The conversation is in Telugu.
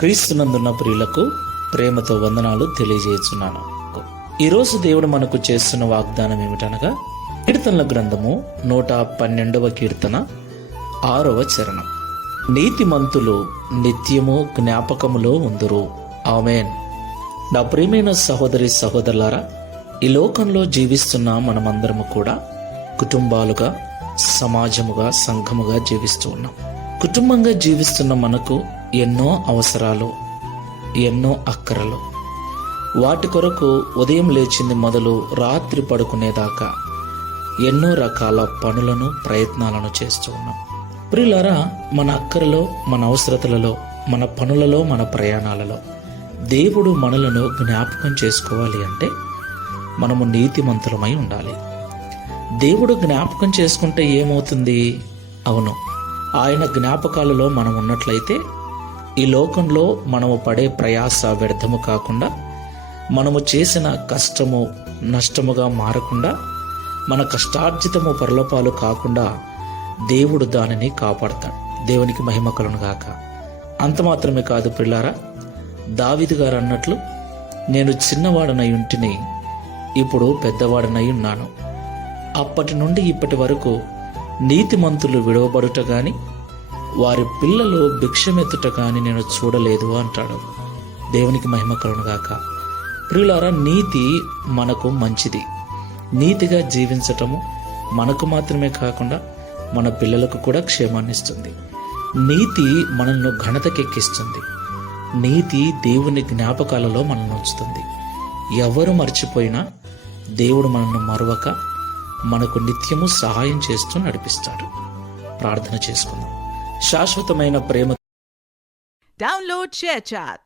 క్రీస్తునందున్న ప్రియులకు ప్రేమతో వందనాలు తెలియజేస్తున్నాను. ఈరోజు దేవుడు మనకు చేస్తున్న వాగ్దానం ఏమిటనగా కీర్తనల గ్రంథము 112వ కీర్తన 6వ చరణం. నీతిమంతులు నిత్యము జ్ఞాపకములో ఉందురు. ఆమేన్. నా ప్రియమైన సహోదరి సహోదరులారా, ఈ లోకంలో జీవిస్తున్న మనమందరము కూడా కుటుంబాలుగా, సమాజముగా, సంఘముగా జీవిస్తూ ఉన్నాం. కుటుంబంగా జీవిస్తున్న మనకు ఎన్నో అవసరాలు, ఎన్నో అక్కరలు. వాటి కొరకు ఉదయం లేచింది మొదలు రాత్రి పడుకునేదాకా ఎన్నో రకాల పనులను, ప్రయత్నాలను చేస్తూ ఉన్నాం. ప్రియులారా, మన అక్కరలో, మన అవసరతలలో, మన పనులలో, మన ప్రయాణాలలో దేవుడు మనలను జ్ఞాపకం చేసుకోవాలి అంటే మనము నీతిమంతులమై ఉండాలి. దేవుడు జ్ఞాపకం చేసుకుంటే ఏమవుతుంది? అవును, ఆయన జ్ఞాపకాలలో మనం ఉన్నట్లయితే ఈ లోకంలో మనము పడే ప్రయాస వ్యర్థము కాకుండా, మనము చేసిన కష్టము నష్టముగా మారకుండా, మన కష్టార్జితము పరలోపాలు కాకుండా దేవుడు దానిని కాపాడతాడు. దేవునికి మహిమ కలుగును గాక. అంత మాత్రమే కాదు ప్రియులారా, దావీదు గారు అన్నట్లు, నేను చిన్నవాడనై ఉంటిని, ఇప్పుడు పెద్దవాడనై ఉన్నాను. అప్పటి నుండి ఇప్పటి వరకు నీతిమంతులు విడవబడుట గాని, వారి పిల్లలు భిక్షమెత్తుట గాని నేను చూడలేదు అంటాడు. దేవునికి మహిమ కలుగును గాక. ప్రియులారా, నీతి మనకు మంచిది. నీతిగా జీవించటము మనకు మాత్రమే కాకుండా మన పిల్లలకు కూడా క్షేమాన్ని ఇస్తుంది. నీతి మనల్ని ఘనతకెక్కిస్తుంది. నీతి దేవుని జ్ఞాపకాలలో మనల్ని ఉంచుతుంది. ఎవరు మర్చిపోయినా దేవుడు మనల్ని మరవక మనకు నిత్యము సహాయం చేస్తూ నడిపిస్తాడు. ప్రార్థన చేసుకుందాం. శాశ్వతమైన ప్రేమ. Download ShareChat.